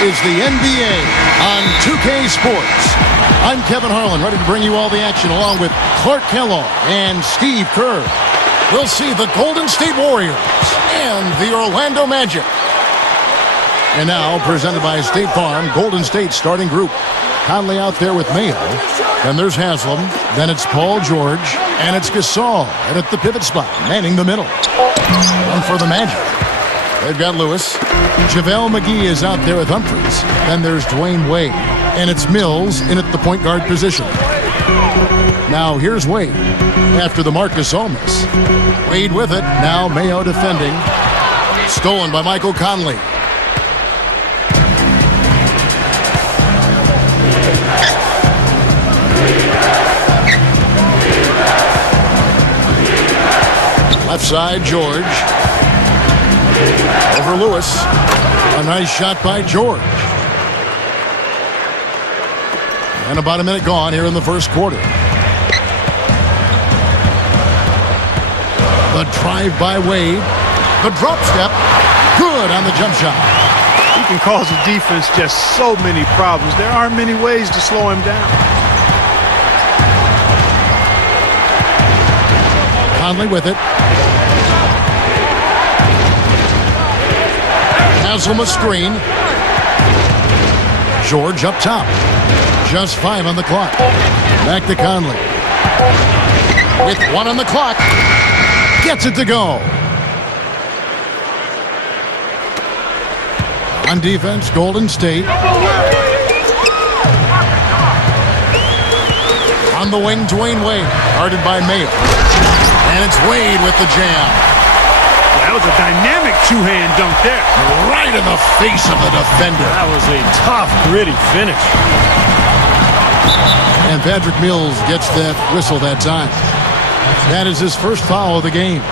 is the NBA on 2K Sports. I'm Kevin Harlan, ready to bring you all the action along with Clark Kellogg and Steve Kerr. We'll see the Golden State Warriors and the Orlando Magic. And now, presented by State Farm, Golden State starting group. Conley out there with Mayo. Then there's Haslam. Then it's Paul George. And it's Gasol. And at the pivot spot, manning the middle. One for the Magic. They've got Lewis. JaVale McGee is out there with Humphries. Then there's Dwayne Wade. And it's Mills in at the point guard position. Now here's Wade after the Marcus Gasol miss. Wade with it. Now Mayo defending. Stolen by Michael Conley. Left side, George. Over Lewis. A nice shot by George. And about a minute gone here in the first quarter. The drive by Wade. The drop step. Good on the jump shot. He can cause the defense just so many problems. There aren't many ways to slow him down. Conley with it. Haslam a screen. George up top. Just 5 on the clock. Back to Conley. With 1 on the clock. Gets it to go. On defense, Golden State. On the wing, Dwayne Wade. Guarded by Mayo. And it's Wade with the jam. That was a dynamic two-hand dunk there. Right in the face of the defender. That was a tough, gritty finish. And Patrick Mills gets that whistle that time. That is his first foul of the game.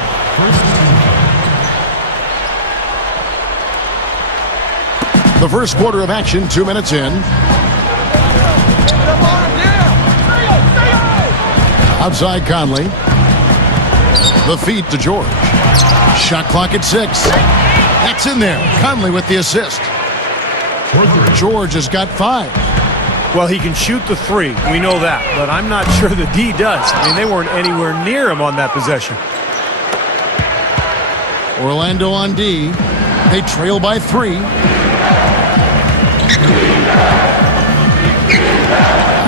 The first quarter of action, 2 minutes in. Outside Conley. The feed to George. Shot clock at 6. That's in there. Conley with the assist. George has got 5. Well, he can shoot the 3. We know that. But I'm not sure the D does. I mean, they weren't anywhere near him on that possession. Orlando on D. They trail by 3.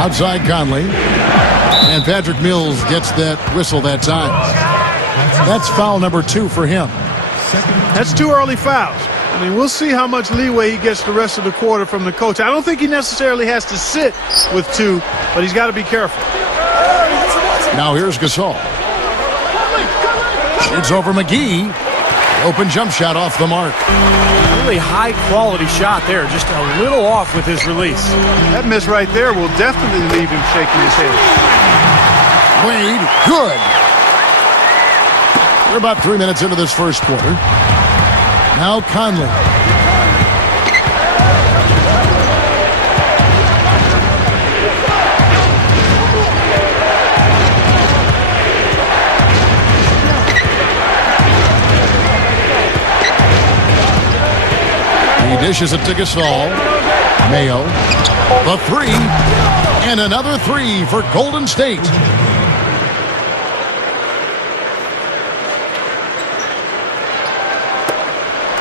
Outside Conley. And Patrick Mills gets that whistle that time. That's foul number 2 for him. That's 2 early fouls. I mean, we'll see how much leeway he gets the rest of the quarter from the coach. I don't think he necessarily has to sit with 2, but he's got to be careful. Now here's Gasol. Shoots over McGee. Open jump shot off the mark. Really high-quality shot there. Just a little off with his release. That miss right there will definitely leave him shaking his head. Wade, good. We're about 3 minutes into this first quarter. Now Conley. He dishes it to Gasol. Mayo. The 3. And another 3 for Golden State.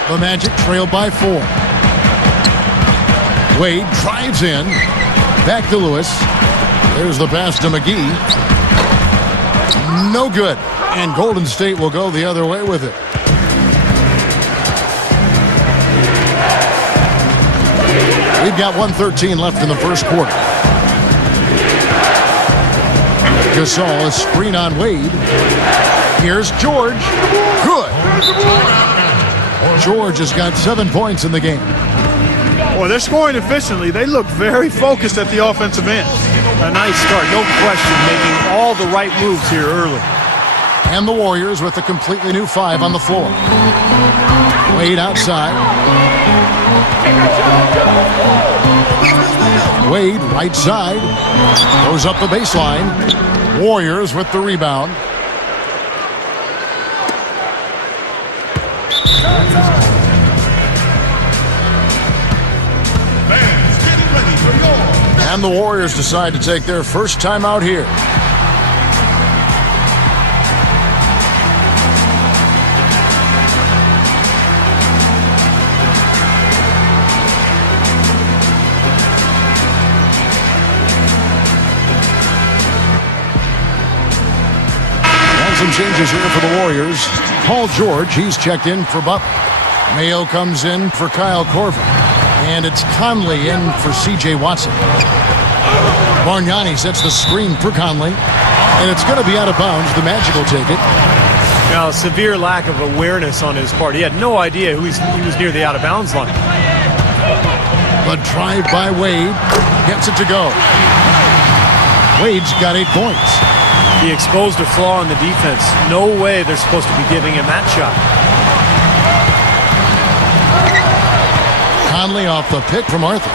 The Magic trail by 4. Wade drives in. Back to Lewis. There's the pass to McGee. No good. And Golden State will go the other way with it. We've got 1:13 left in the first quarter. Gasol, a screen on Wade. Here's George. Good. George has got 7 points in the game. Boy, they're scoring efficiently. They look very focused at the offensive end. A nice start, no question, making all the right moves here early. And the Warriors with a completely new 5 on the floor. Wade outside. Wade right side. Goes up the baseline. Warriors with the rebound. And the Warriors decide to take their first time out here. Some changes here for the Warriors. Paul George, he's checked in for Butler. Mayo comes in for Kyle Korver. And it's Conley in for C.J. Watson. Bargnani sets the screen for Conley. And it's going to be out of bounds. The Magic will take it. Now, severe lack of awareness on his part. He had no idea he was near the out-of-bounds line. But drive by Wade. Gets it to go. Wade's got 8 points. He exposed a flaw in the defense. No way they're supposed to be giving him that shot. Conley off the pick from Arthur.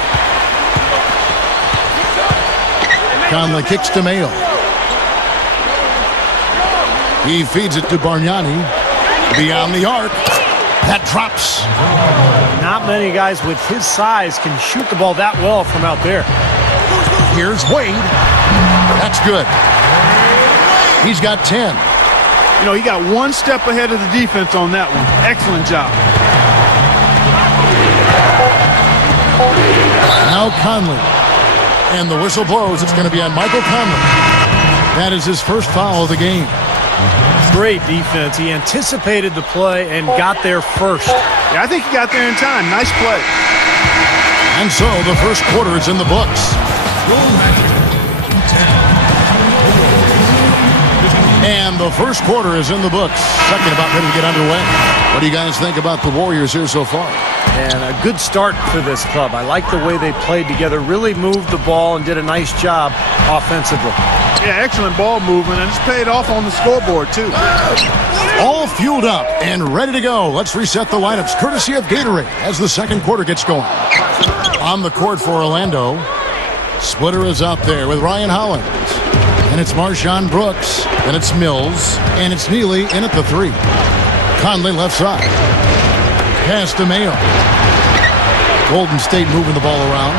Conley kicks to Mayo. He feeds it to Bargnani. Beyond the arc. That drops. Not many guys with his size can shoot the ball that well from out there. Here's Wade. That's good. He's got 10. You know, he got one step ahead of the defense on that one. Excellent job. Now Conley. And the whistle blows. It's going to be on Michael Conley. That is his first foul of the game. Great defense. He anticipated the play and got there first. Yeah, I think he got there in time. Nice play. And so the first quarter is in the books. And the first quarter is in the books. Second about ready to get underway. What do you guys think about the Warriors here so far? And a good start for this club. I like the way they played together. Really moved the ball and did a nice job offensively. Yeah, excellent ball movement, and it's paid off on the scoreboard, too. All fueled up and ready to go. Let's reset the lineups, courtesy of Gatorade, as the second quarter gets going. On the court for Orlando, Splitter is out there with Ryan Hollins. And it's Marshawn Brooks. And it's Mills. And it's Neely in at the 3. Conley left side. Pass to Mayo. Golden State moving the ball around.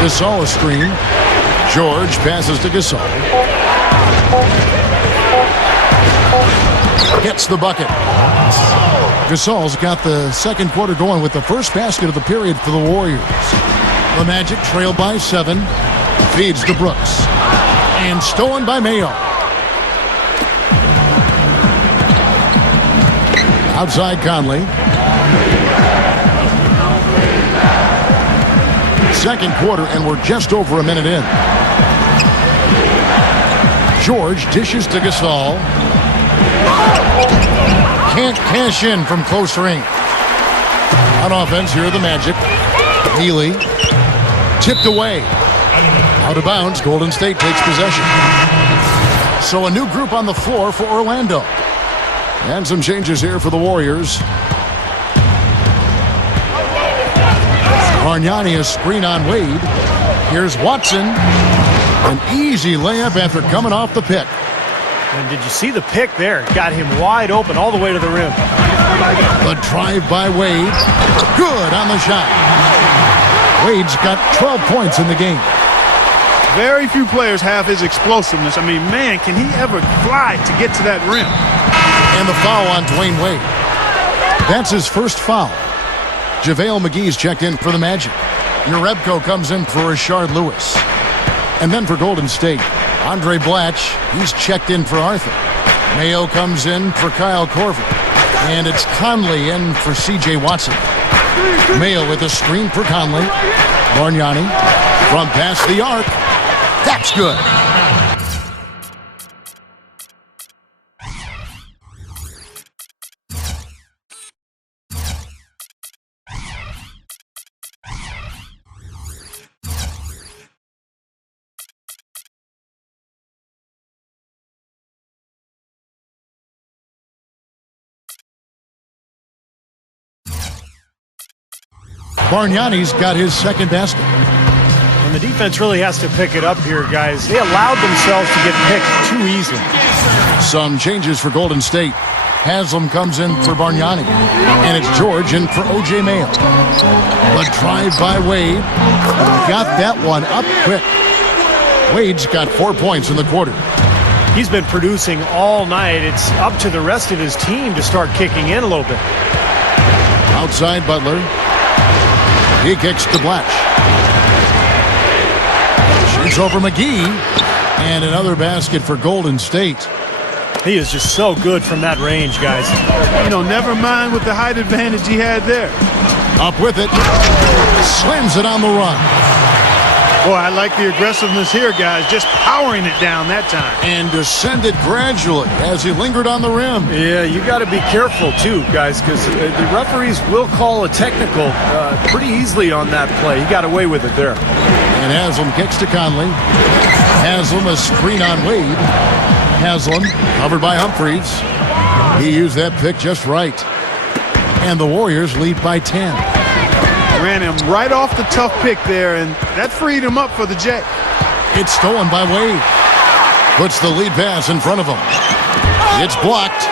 Gasol a screen. George passes to Gasol. Gets the bucket. Gasol's got the second quarter going with the first basket of the period for the Warriors. The Magic trail by 7. Feeds to Brooks. And stolen by Mayo. Outside Conley. Second quarter, and we're just over a minute in. George dishes to Gasol. Can't cash in from close range. On offense, here are the Magic. Healy. Tipped away. Out of bounds, Golden State takes possession. So a new group on the floor for Orlando. And some changes here for the Warriors. Bargnani a screen on Wade. Here's Watson. An easy layup after coming off the pick. And did you see the pick there? Got him wide open all the way to the rim. The drive by Wade. Good on the shot. Wade's got 12 points in the game. Very few players have his explosiveness. I mean, man, can he ever fly to get to that rim? And the foul on Dwayne Wade. That's his first foul. JaVale McGee's checked in for the Magic. Urebko comes in for Rashard Lewis. And then for Golden State, Andre Blatch, he's checked in for Arthur. Mayo comes in for Kyle Korver. And it's Conley in for C.J. Watson. Mayo with a screen for Conley. Bargnani from past the arc. That's good. Bargnani's got his second basket. And the defense really has to pick it up here, guys. They allowed themselves to get picked too easily. Some changes for Golden State. Haslam comes in for Bargnani. And it's George in for O.J. Mayo. The drive by Wade. Got that one up quick. Wade's got 4 points in the quarter. He's been producing all night. It's up to the rest of his team to start kicking in a little bit. Outside Butler. He kicks to Blatch. Shoots over McGee. And another basket for Golden State. He is just so good from that range, guys. You know, never mind with the height advantage he had there. Up with it. Slams it on the run. Boy, I like the aggressiveness here, guys. Just powering it down that time. And descended gradually as he lingered on the rim. Yeah, you got to be careful, too, guys, because the referees will call a technical pretty easily on that play. He got away with it there. And Haslam kicks to Conley. Haslam a screen on Wade. Haslam covered by Humphries. He used that pick just right. And the Warriors lead by 10. Ran him right off the tough pick there, and that freed him up for the J. It's stolen by Wade. Puts the lead pass in front of him. It's blocked.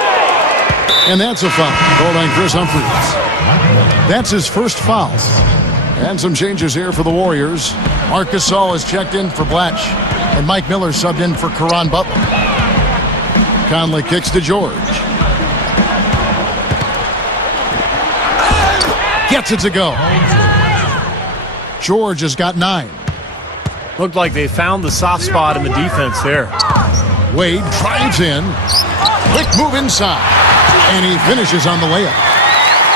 And that's a foul. Called on Chris Humphries. That's his first foul. And some changes here for the Warriors. Marc Gasol is checked in for Blatch. And Mike Miller subbed in for Caron Butler. Conley kicks to George. Gets it to go. George has got 9. Looked like they found the soft spot in the defense there. Wade drives in. Quick move inside. And he finishes on the layup.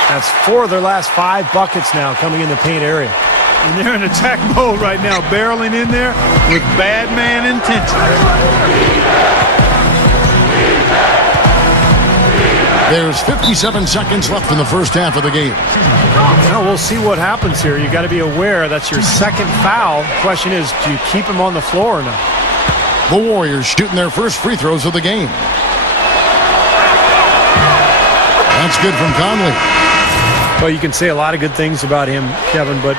That's 4 of their last 5 buckets now coming in the paint area. And they're in attack mode right now, barreling in there with bad man intentions. There's 57 seconds left in the first half of the game. Now we'll see what happens here. You got to be aware that's your second foul. Question is, do you keep him on the floor or not? The Warriors shooting their first free throws of the game. That's good from Conley. Well, you can say a lot of good things about him, Kevin, but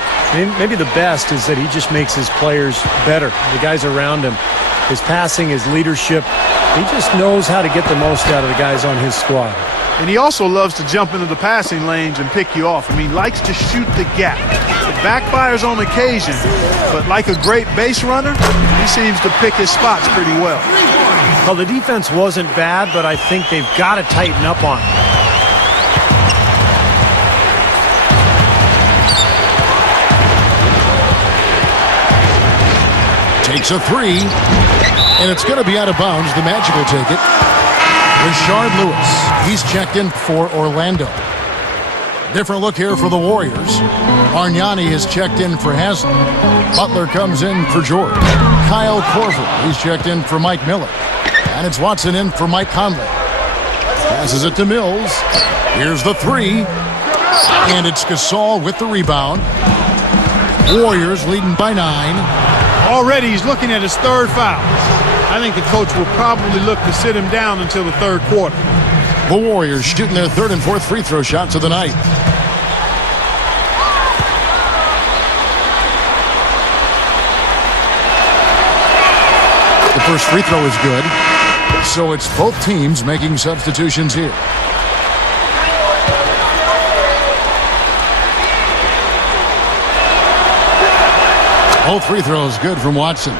maybe the best is that he just makes his players better. The guys around him, his passing, his leadership, he just knows how to get the most out of the guys on his squad. And he also loves to jump into the passing lanes and pick you off. I mean, likes to shoot the gap. It backfires on occasion, but like a great base runner, he seems to pick his spots pretty well. Well, the defense wasn't bad, but I think they've got to tighten up on it. Takes a 3, and it's going to be out of bounds. The Magic will take it. Rashard Lewis, he's checked in for Orlando. Different look here for the Warriors. Bargnani is checked in for Haslam. Butler comes in for George. Kyle Korver, he's checked in for Mike Miller. And it's Watson in for Mike Conley. Passes it to Mills. Here's the 3. And it's Gasol with the rebound. Warriors leading by 9. Already he's looking at his third foul. I think the coach will probably look to sit him down until the third quarter. The Warriors shooting their third and fourth free throw shots of the night. The first free throw is good. So it's both teams making substitutions here. Both free throws good from Watson.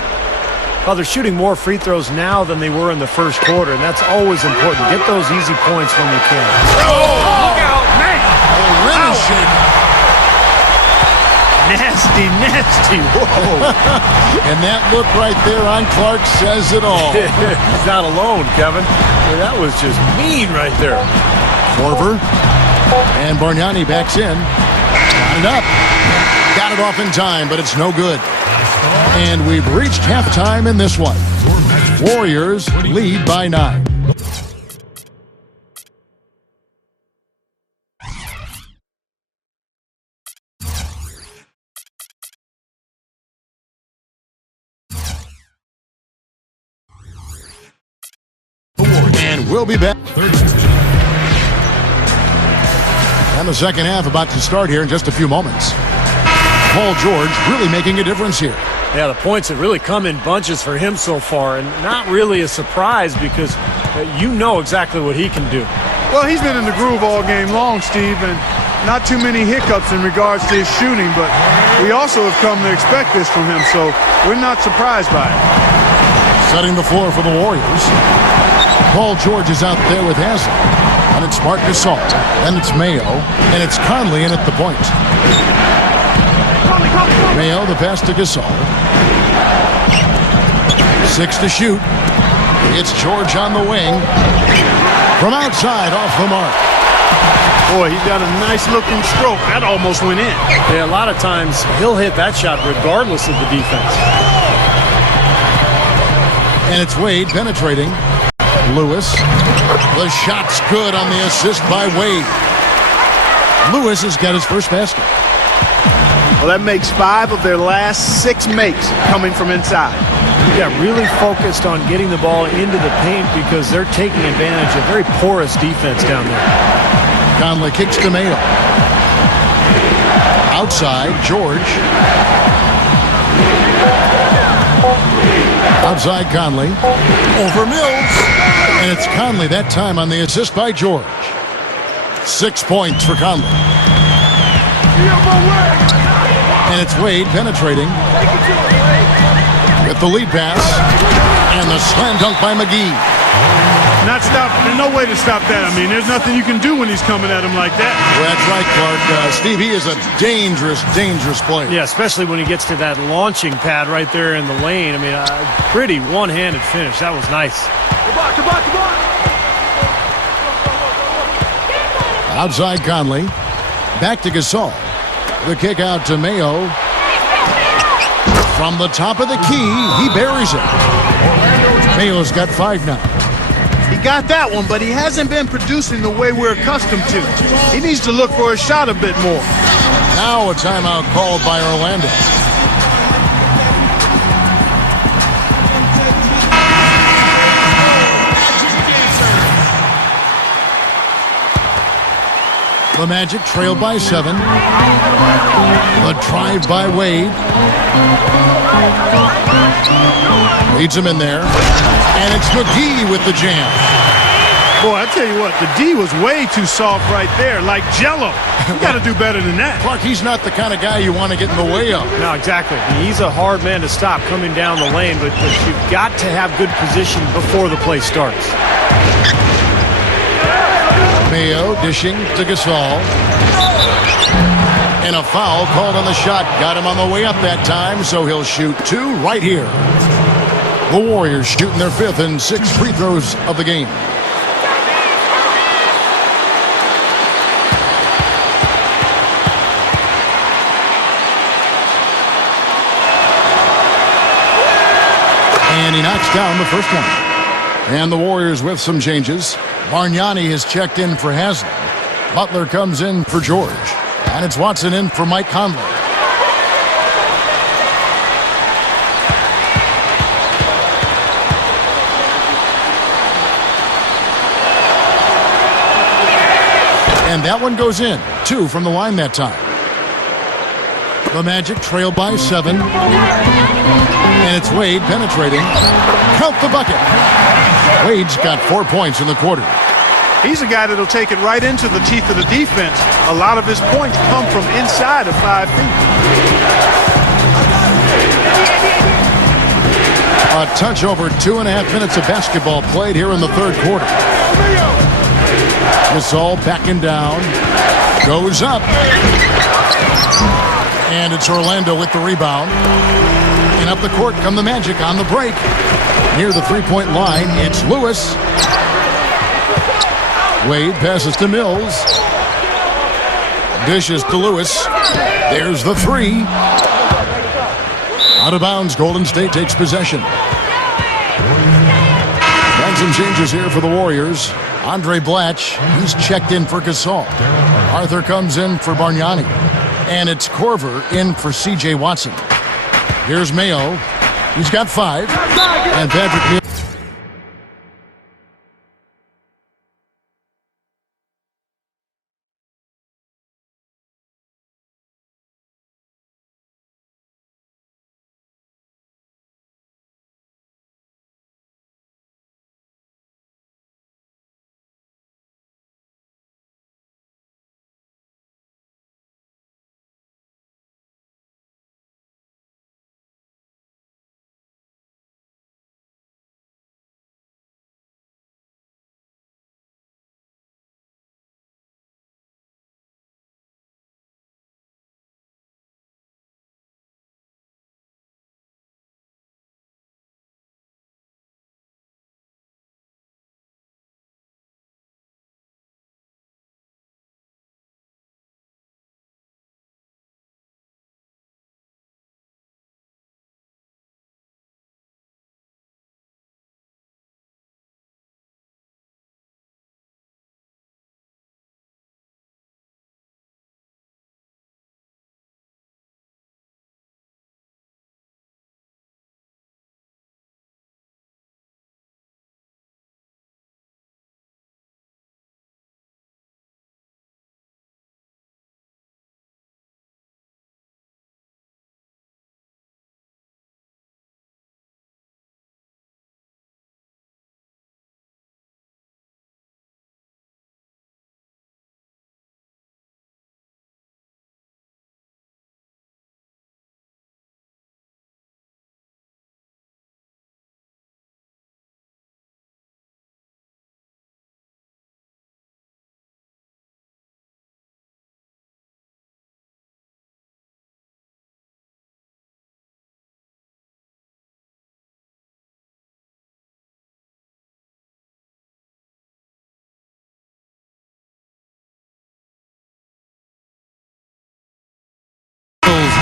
Well, they're shooting more free throws now than they were in the first quarter, and that's always important. Get those easy points when you can. Oh, look out, man! The rim is shaking. Nasty, nasty. Whoa. And that look right there on Clark says it all. He's not alone, Kevin. Well, that was just mean right there. Korver. And Bargnani backs in. Got it up. Got it off in time, but it's no good. And we've reached halftime in this one. Warriors lead by 9. And we'll be back. And the second half about to start here in just a few moments. Paul George really making a difference here. Yeah, the points have really come in bunches for him so far, and not really a surprise because you know exactly what he can do. Well, he's been in the groove all game long, Steve, and not too many hiccups in regards to his shooting, but we also have come to expect this from him, so we're not surprised by it. Setting the floor for the Warriors. Paul George is out there with Haslem. And it's Marc Gasol. Then it's Mayo. And it's Conley in at the point. Mayo, the pass to Gasol. 6 to shoot. It's George on the wing. From outside, off the mark. Boy, he got a nice-looking stroke. That almost went in. Yeah, a lot of times he'll hit that shot regardless of the defense. And it's Wade penetrating. Lewis. The shot's good on the assist by Wade. Lewis has got his first basket. Well, that makes 5 of their last 6 makes coming from inside. Yeah, really focused on getting the ball into the paint because they're taking advantage of very porous defense down there. Conley kicks to Mayo. Outside, George. Outside Conley. Over Mills. And it's Conley that time on the assist by George. 6 points for Conley. And it's Wade penetrating. With the lead pass. And the slam dunk by McGee. Not stop. There's no way to stop that. I mean, there's nothing you can do when he's coming at him like that. Well, that's right, Clark. Steve, he is a dangerous, dangerous player. Yeah, especially when he gets to that launching pad right there in the lane. I mean, pretty one-handed finish. That was nice. Outside Conley. Back to Gasol. The kick out to Mayo. From the top of the key, he buries it. Mayo's got 5 now. He got that one, but he hasn't been producing the way we're accustomed to. He needs to look for a shot a bit more. Now a timeout called by Orlando. The Magic trailed by 7. The drive by Wade. Leads him in there. And it's McGee with the jam. Boy, I tell you what, the D was way too soft right there, like Jell-O. You got to do better than that. Clark, he's not the kind of guy you want to get in the way of. No, exactly. He's a hard man to stop coming down the lane, but you've got to have good position before the play starts. Mayo dishing to Gasol. And a foul called on the shot. Got him on the way up that time, so he'll shoot 2 right here. The Warriors shooting their 5th and 6th free throws of the game. And he knocks down the first one. And the Warriors with some changes. Bargnani has checked in for Haslem. Butler comes in for George. And it's Watson in for Mike Conley. And that one goes in. 2 from the line that time. The Magic trail by 7. And it's Wade penetrating. Count the bucket. Wade's got 4 points in the quarter. He's a guy that'll take it right into the teeth of the defense. A lot of his points come from inside of 5 feet. A touch over 2.5 minutes of basketball played here in the 3rd quarter. Gasol backing down. Goes up. And it's Orlando with the rebound. And up the court come the Magic on the break. Near the 3-point line, it's Lewis. Wade passes to Mills. Dishes to Lewis. There's the 3. Out of bounds, Golden State takes possession. And some changes here for the Warriors. Andre Blatch, he's checked in for Gasol. Arthur comes in for Bargnani. And it's Korver in for C.J. Watson. Here's Mayo. He's got 5. And Patrick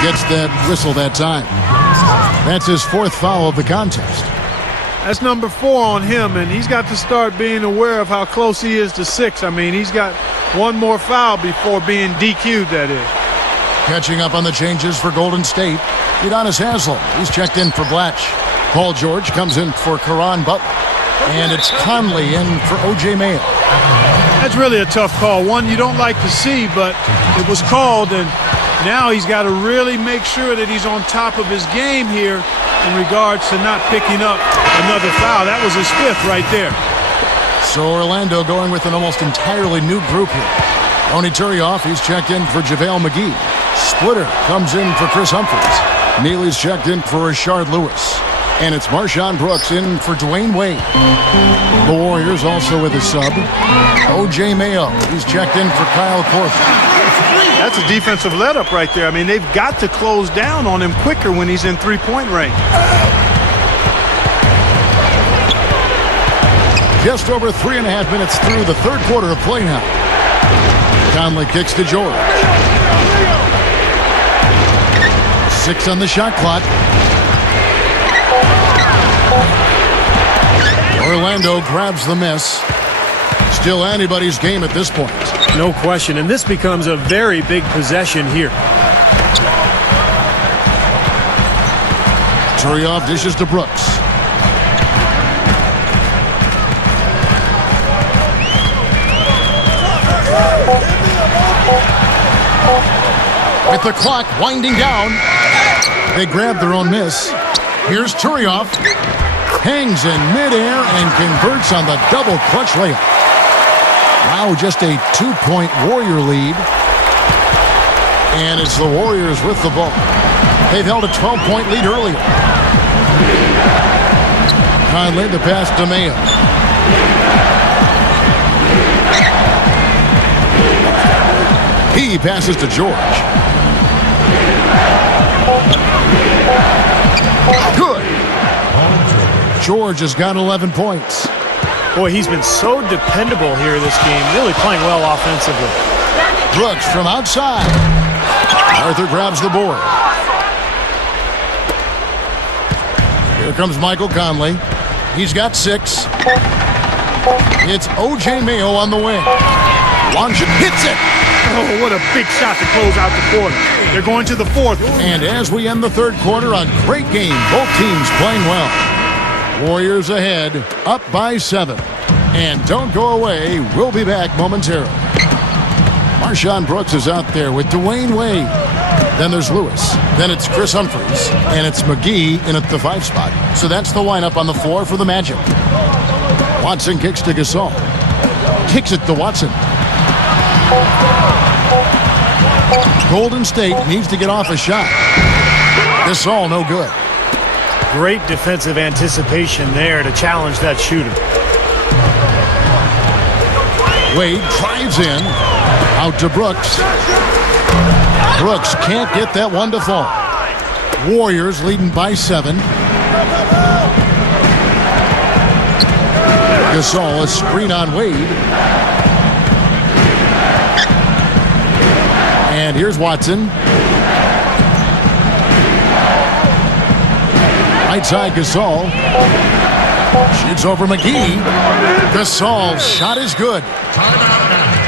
gets that whistle that time. That's his 4th foul of the contest. That's number 4 on him, and he's got to start being aware of how close he is to 6. I mean, he's got one more foul before being DQ'd, that is. Catching up on the changes for Golden State, Udonis Haslem. He's checked in for Blatch. Paul George comes in for Caron Butler. And it's Conley in for O.J. Mayo. That's really a tough call. One you don't like to see, but it was called, and now he's got to really make sure that he's on top of his game here in regards to not picking up another foul. That was his 5th right there. So Orlando going with an almost entirely new group here. Tony Turioff, he's checked in for JaVale McGee. Splitter comes in for Chris Humphries. Neely's checked in for Rashard Lewis. And it's Marshawn Brooks in for Dwayne Wade. The Warriors also with a sub. O.J. Mayo, he's checked in for Kyle Korver. That's a defensive let-up right there. I mean, they've got to close down on him quicker when he's in three-point range. Just over 3.5 minutes through the 3rd quarter of play now. Conley kicks to George. 6 on the shot clock. Orlando grabs the miss. Still anybody's game at this point. No question, and this becomes a very big possession here. Turioff dishes to Brooks. With the clock winding down, they grab their own miss. Here's Turioff. Hangs in midair and converts on the double clutch layup. Now just a 2-point Warrior lead. And it's the Warriors with the ball. They've held a 12-point lead earlier. Conley the pass to Mayo. He passes to George. Good. George has got 11 points. Boy, he's been so dependable here this game, really playing well offensively. Brooks from outside. Arthur grabs the board. Here comes Michael Conley. He's got 6. It's O.J. Mayo on the wing. Launches, hits it. Oh, what a big shot to close out the quarter. They're going to the 4th. And as we end the 3rd quarter, a great game. Both teams playing well. Warriors ahead, up by 7. And don't go away. We'll be back momentarily. Marshawn Brooks is out there with Dwayne Wade. Then there's Lewis. Then it's Chris Humphries. And it's McGee in at the 5 spot. So that's the lineup on the floor for the Magic. Watson kicks to Gasol. Kicks it to Watson. Golden State needs to get off a shot. Gasol no good. Great defensive anticipation there to challenge that shooter. Wade drives in. Out to Brooks. Brooks can't get that one to fall. Warriors leading by 7. Gasol, a screen on Wade. And here's Watson. Right side Gasol. Shoots over McGee. Gasol's shot is good.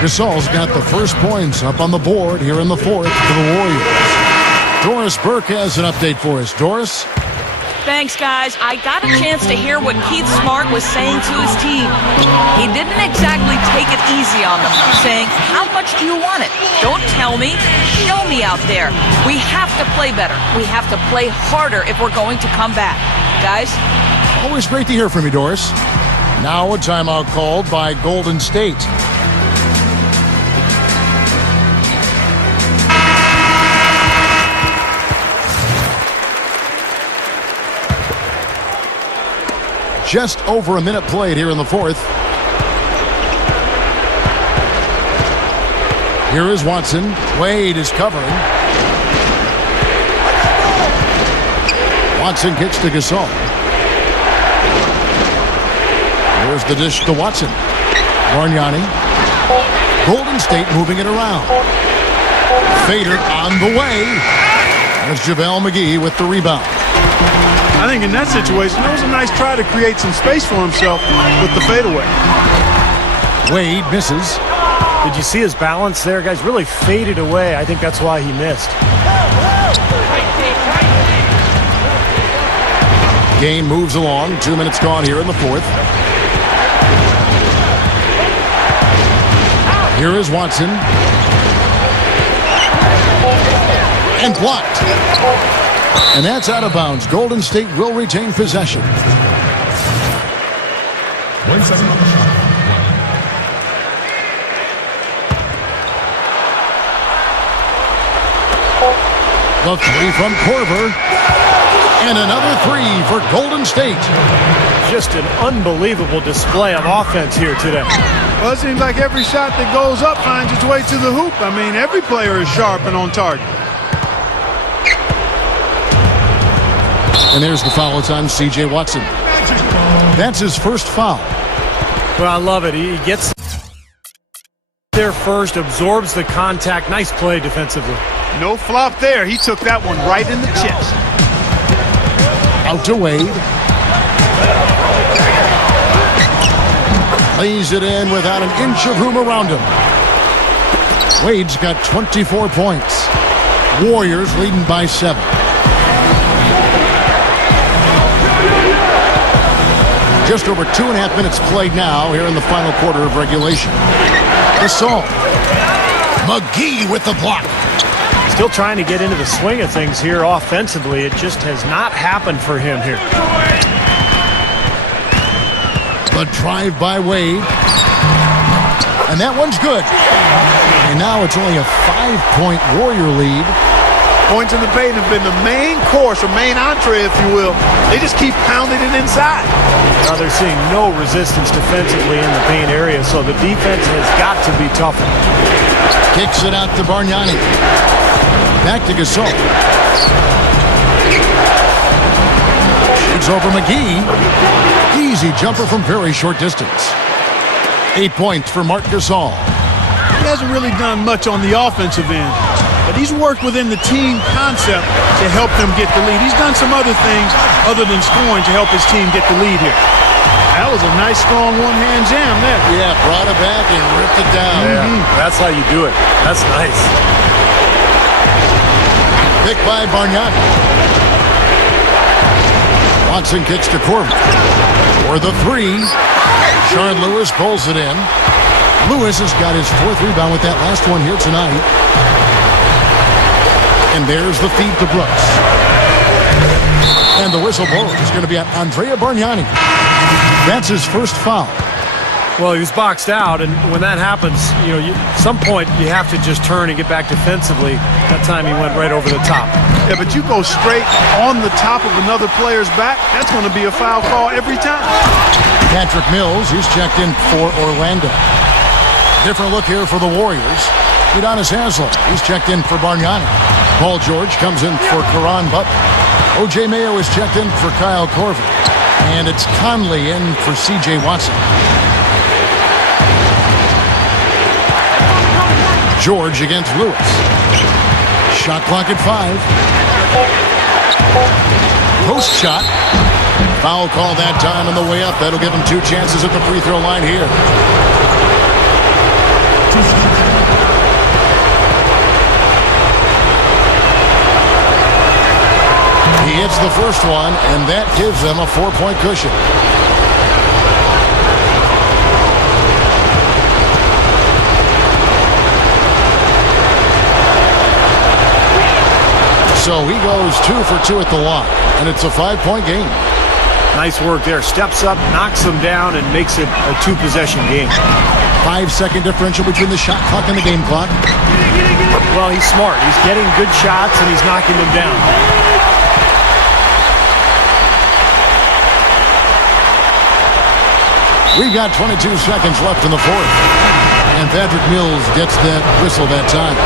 Gasol's got the first points up on the board here in the 4th for the Warriors. Doris Burke has an update for us. Doris? Thanks, guys. I got a chance to hear what Keith Smart was saying to his team. He didn't exactly take it easy on them, saying, how much do you want it? Don't tell me. Show me out there. We have to play better. We have to play harder if we're going to come back. Guys? Always great to hear from you, Doris. Now a timeout called by Golden State. Just over a minute played here in the 4th. Here is Watson. Wade is covering. Watson kicks to Gasol. Here's the dish to Watson. Bargnani. Golden State moving it around. Fader on the way. There's JaVale McGee with the rebound. I think in that situation, it was a nice try to create some space for himself with the fadeaway. Wade misses. Did you see his balance there? Guys really faded away. I think that's why he missed. Game moves along. 2 minutes gone here in the fourth. Here is Watson. And blocked. And that's out of bounds. Golden State will retain possession. The three from Korver. And another three for Golden State. Just an unbelievable display of offense here today. Well, it seems like every shot that goes up finds its way to the hoop. I mean, every player is sharp and on target. And there's the foul. It's on C.J. Watson. That's his first foul. Well, I love it. He gets there first, absorbs the contact. Nice play defensively. No flop there. He took that one right in the chest. Out to Wade. Lays it in without an inch of room around him. Wade's got 24 points. Warriors leading by 7. Just over 2.5 minutes played now here in the final quarter of regulation. Gasol. McGee with the block. Still trying to get into the swing of things here offensively. It just has not happened for him here. The drive by Wade. And that one's good. And now it's only a 5-point Warrior lead. Points in the paint have been the main course or main entree, if you will. They just keep pounding it inside. Now they're seeing no resistance defensively in the paint area, so the defense has got to be tougher. Kicks it out to Bargnani. Back to Gasol. Shoots over McGee. Easy jumper from very short distance. 8 points for Marc Gasol. He hasn't really done much on the offensive end, but he's worked within the team concept to help them get the lead. He's done some other things other than scoring to help his team get the lead here. That was a nice, strong one-hand jam there. Yeah, brought it back and ripped it down. That's how you do it. That's nice. Picked by Bargnani. Watson kicks to Korver. For the three. Sean Lewis pulls it in. Lewis has got his 4th rebound with that last one here tonight. And there's the feed to Brooks. And the whistle blows. It's going to be at Andrea Bargnani. That's his first foul. Well, he was boxed out, and when that happens, at some point you have to just turn and get back defensively. That time he went right over the top. Yeah, but you go straight on the top of another player's back, that's going to be a foul call every time. Patrick Mills, he's checked in for Orlando. Different look here for the Warriors. Udonis Haslem, he's checked in for Bargnani. Paul George comes in for Caron Butler. O.J. Mayo is checked in for Kyle Korver. And it's Conley in for C.J. Watson. George against Lewis. Shot clock at 5. Post shot. Foul call that time on the way up. That'll give him 2 chances at the free throw line here. He hits the first one, and that gives them a 4-point cushion. So he goes 2 for 2 at the line, and it's a 5-point game. Nice work there. Steps up, knocks them down, and makes it a 2-possession game. 5-second differential between the shot clock and the game clock. Well, he's smart. He's getting good shots, and he's knocking them down. We've got 22 seconds left in the fourth. And Patrick Mills gets that whistle that time.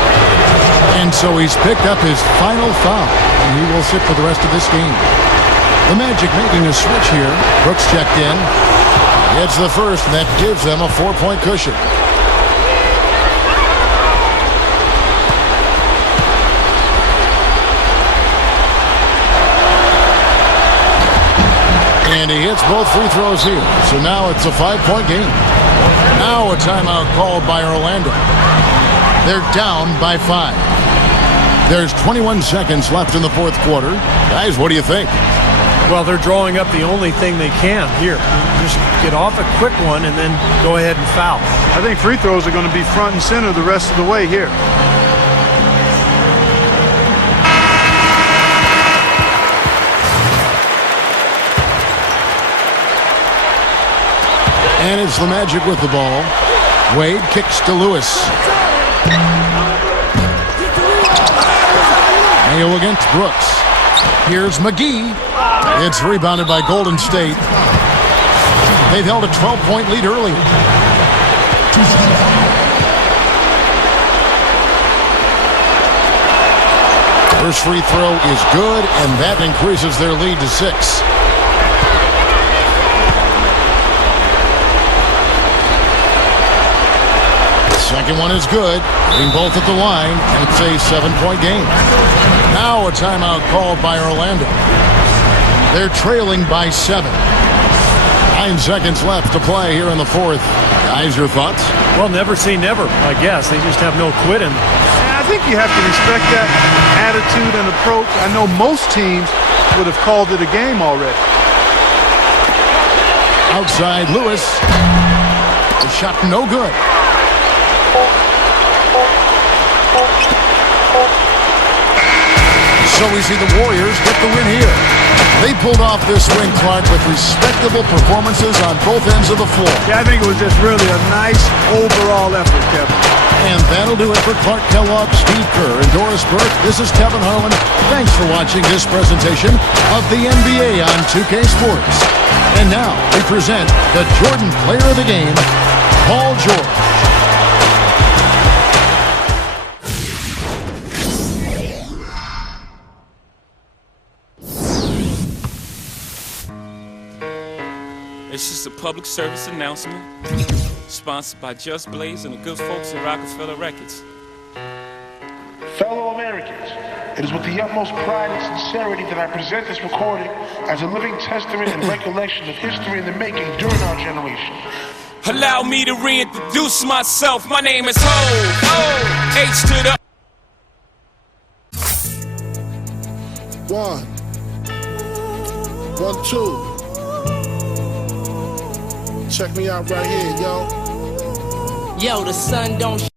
And so he's picked up his final foul. And he will sit for the rest of this game. The Magic making a switch here. Brooks checked in. Gets the first, and that gives them a 4-point cushion. And he hits both free throws here. So now it's a 5-point game. Now a timeout called by Orlando. They're down by 5. There's 21 seconds left in the fourth quarter. Guys, what do you think? Well, they're drawing up the only thing they can here. Just get off a quick one and then go ahead and foul. I think free throws are going to be front and center the rest of the way here. And it's the Magic with the ball. Wade kicks to Lewis. Mayo against Brooks. Here's McGee. It's rebounded by Golden State. They've held a 12-point lead early. First free throw is good, and that increases their lead to 6. Second one is good. Getting both at the line, and it's a 7-point game. Now a timeout called by Orlando. They're trailing by 7. 9 seconds left to play here in the fourth. Guys, your thoughts? Well, never say never, I guess. They just have no quit in them. I think you have to respect that attitude and approach. I know most teams would have called it a game already. Outside Lewis. The shot no good. So we see the Warriors get the win here. They pulled off this win, Clark, with respectable performances on both ends of the floor. Yeah, I think it was just really a nice overall effort, Kevin. And that'll do it for Clark Kellogg, Steve Kerr, and Doris Burke. This is Kevin Harlan. Thanks for watching this presentation of the NBA on 2K Sports. And now we present the Jordan Player of the Game, Paul George. It's just a public service announcement, sponsored by Just Blaze and the good folks at Rockefeller Records. Fellow Americans, it is with the utmost pride and sincerity that I present this recording as a living testament and recollection of history in the making during our generation. Allow me to reintroduce myself. My name is Ho, H to the 1, 1, 2. Check me out right here, yo. Yo, the sun don't